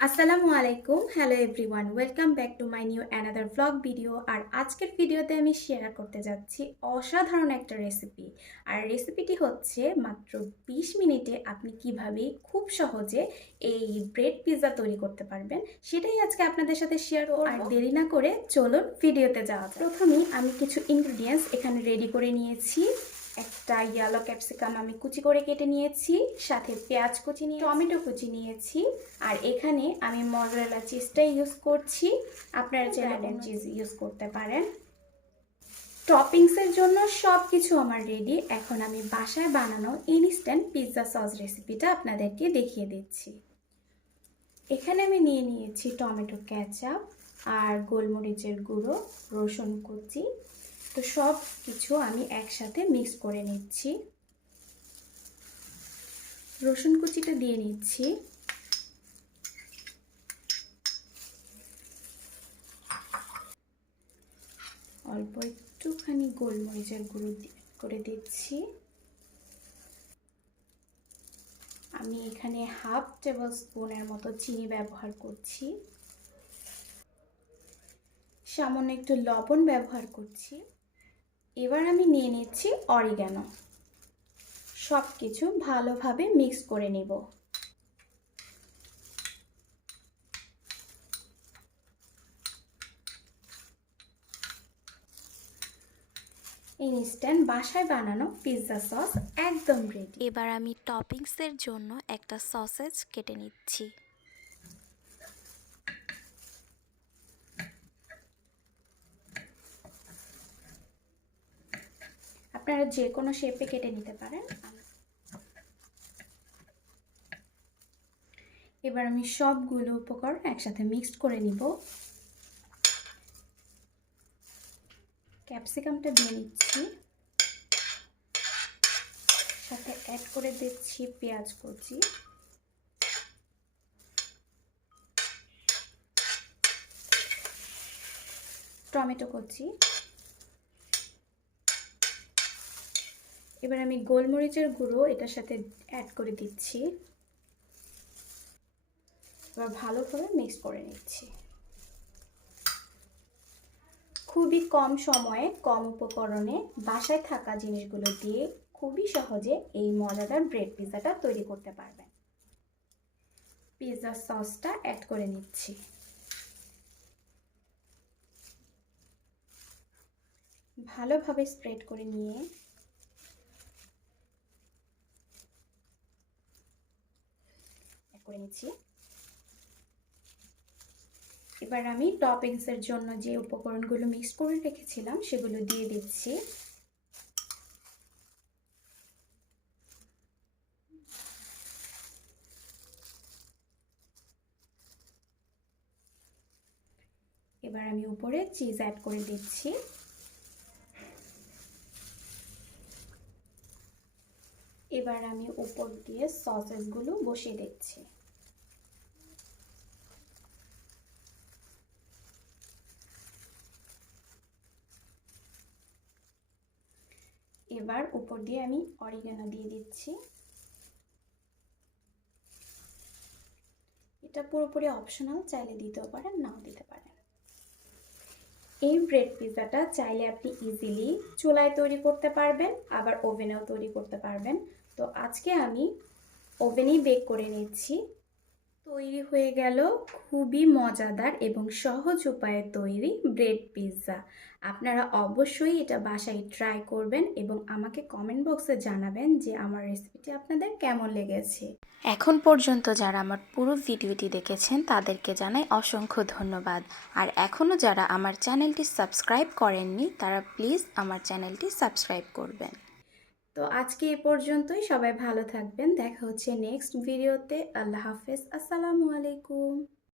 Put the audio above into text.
আসসালামু আলাইকুম hello everyone welcome back to my new another blog video আর আজকের ভিডিওতে আমি শেয়ার করতে যাচ্ছি অসাধারণ একটা রেসিপি আর রেসিপিটি হচ্ছে মাত্র 20 মিনিটে আপনি কীভাবে খুব সহজে এই ব্রেড পিৎজা তৈরি করতে পারবেন সেটাই আজকে আপনাদের সাথে শেয়ার করব। আর দেরি না করে চলুন ভিডিওতে যাওয়া। প্রথমেই আমি কিছু ইনগ্রিডিয়েন্টস এখানে রেডি করে নিয়েছি। একটা ইয়ালো ক্যাপসিকাম আমি কুচি করে কেটে নিয়েছি সাথে পেঁয়াজ কুচি নিয়ে টমেটো কুচি নিয়েছি আর এখানে আমি মজরেলা চিজটাই ইউজ করছি। আপনারা চাইলে চিজ ইউজ করতে পারেন। টপিংসের জন্য সব কিছু আমার রেডি এখন আমি বাসায় বানানো ইনস্ট্যান্ট পিৎজা সস রেসিপিটা আপনাদেরকে দেখিয়ে দিচ্ছি। এখানে আমি নিয়ে নিয়েছি টমেটো ক্যাচাপ আর গোলমরিচের গুঁড়ো রসুন কুচি। তো সব কিছু আমি একসাথে মিক্স করে নিচ্ছি। রসুন কুচিটা দিয়ে নিচ্ছি। অল্প একটুখানি গোলমরিচের গুঁড়ো করে দিচ্ছি। আমি এখানে হাফ টেবিল স্পুনের মতো চিনি ব্যবহার করছি। সামান্য একটু লবণ ব্যবহার করছি। এবার আমি নিয়ে নিচ্ছি অরিগ্যানো সব কিছু ভালোভাবে মিক্স করে নেব। ইনস্ট্যান্ট বাসায় বানানো পিৎজা সস একদম রেডি এবার আমি টপিংসের জন্য একটা সসেজ কেটে নিচ্ছি। আপনারা যে কোনো শেপে কেটে নিতে পারেন। এবার আমি সবগুলো উপকরণ একসাথে মিক্সড করে নিব। ক্যাপসিকামটা দিয়ে নিচ্ছি সাথে অ্যাড করে দিচ্ছি পেঁয়াজ কুচি। টমেটো কুচি। এবার আমি গোলমরিচের গুঁড়ো এটার সাথে অ্যাড করে দিচ্ছি। এবার ভালো করে মিক্স করে নিচ্ছি। খুবই কম সময়ে, কম উপকরণে বাসায় থাকা জিনিসগুলো দিয়ে খুবই সহজে এই মজাদার ব্রেড পিৎজাটা তৈরি করতে পারবেন। পিৎজা সসটা অ্যাড করে নিচ্ছি। ভালোভাবে স্প্রেড করে নিয়ে করে নিচ্ছি। এবার আমি টপিংসের জন্য যে উপকরণগুলো মিক্স করে রেখেছিলাম, সেগুলো দিয়ে দিচ্ছি। এবার আমি উপরে চিজ অ্যাড করে দিচ্ছি। এবার আমি উপর দিয়ে সসেসগুলো বসিয়ে দিচ্ছি। এবার উপর দিয়ে আমি অরিগানো দিয়ে দিচ্ছি। এটা পুরোপুরি অপশনাল চাইলে দিতেও পারেন, নাও দিতে পারেন। এই ব্রেড পিৎজাটা চাইলে আপনি ইজিলি চুলায় তৈরি করতে পারবেন, আবার ওভেনেও তৈরি করতে পারবেন। তো আজকে আমি ওভেনেই বেক করে নিচ্ছি। তৈরি হয়ে গেল খুবই মজাদার এবং সহজ উপায়ে তৈরি ব্রেড পিৎজা। আপনারা অবশ্যই এটা বাসায় ট্রাই করবেন এবং আমাকে কমেন্ট বক্সে জানাবেন যে আমার রেসিপিটি আপনাদের কেমন লেগেছে। এখন পর্যন্ত যারা আমার পুরো ভিডিওটি দেখেছেন, তাদেরকে জানাই অসংখ্য ধন্যবাদ। আর এখনও যারা আমার চ্যানেলটি সাবস্ক্রাইব করেননি, তারা প্লিজ আমার চ্যানেলটি সাবস্ক্রাইব করবেন। তো আজকে এ পর্যন্তই। সবাই ভালো থাকবেন। দেখা হচ্ছে নেক্সট ভিডিওতে আল্লাহ হাফেজ। আসসালামু আলাইকুম।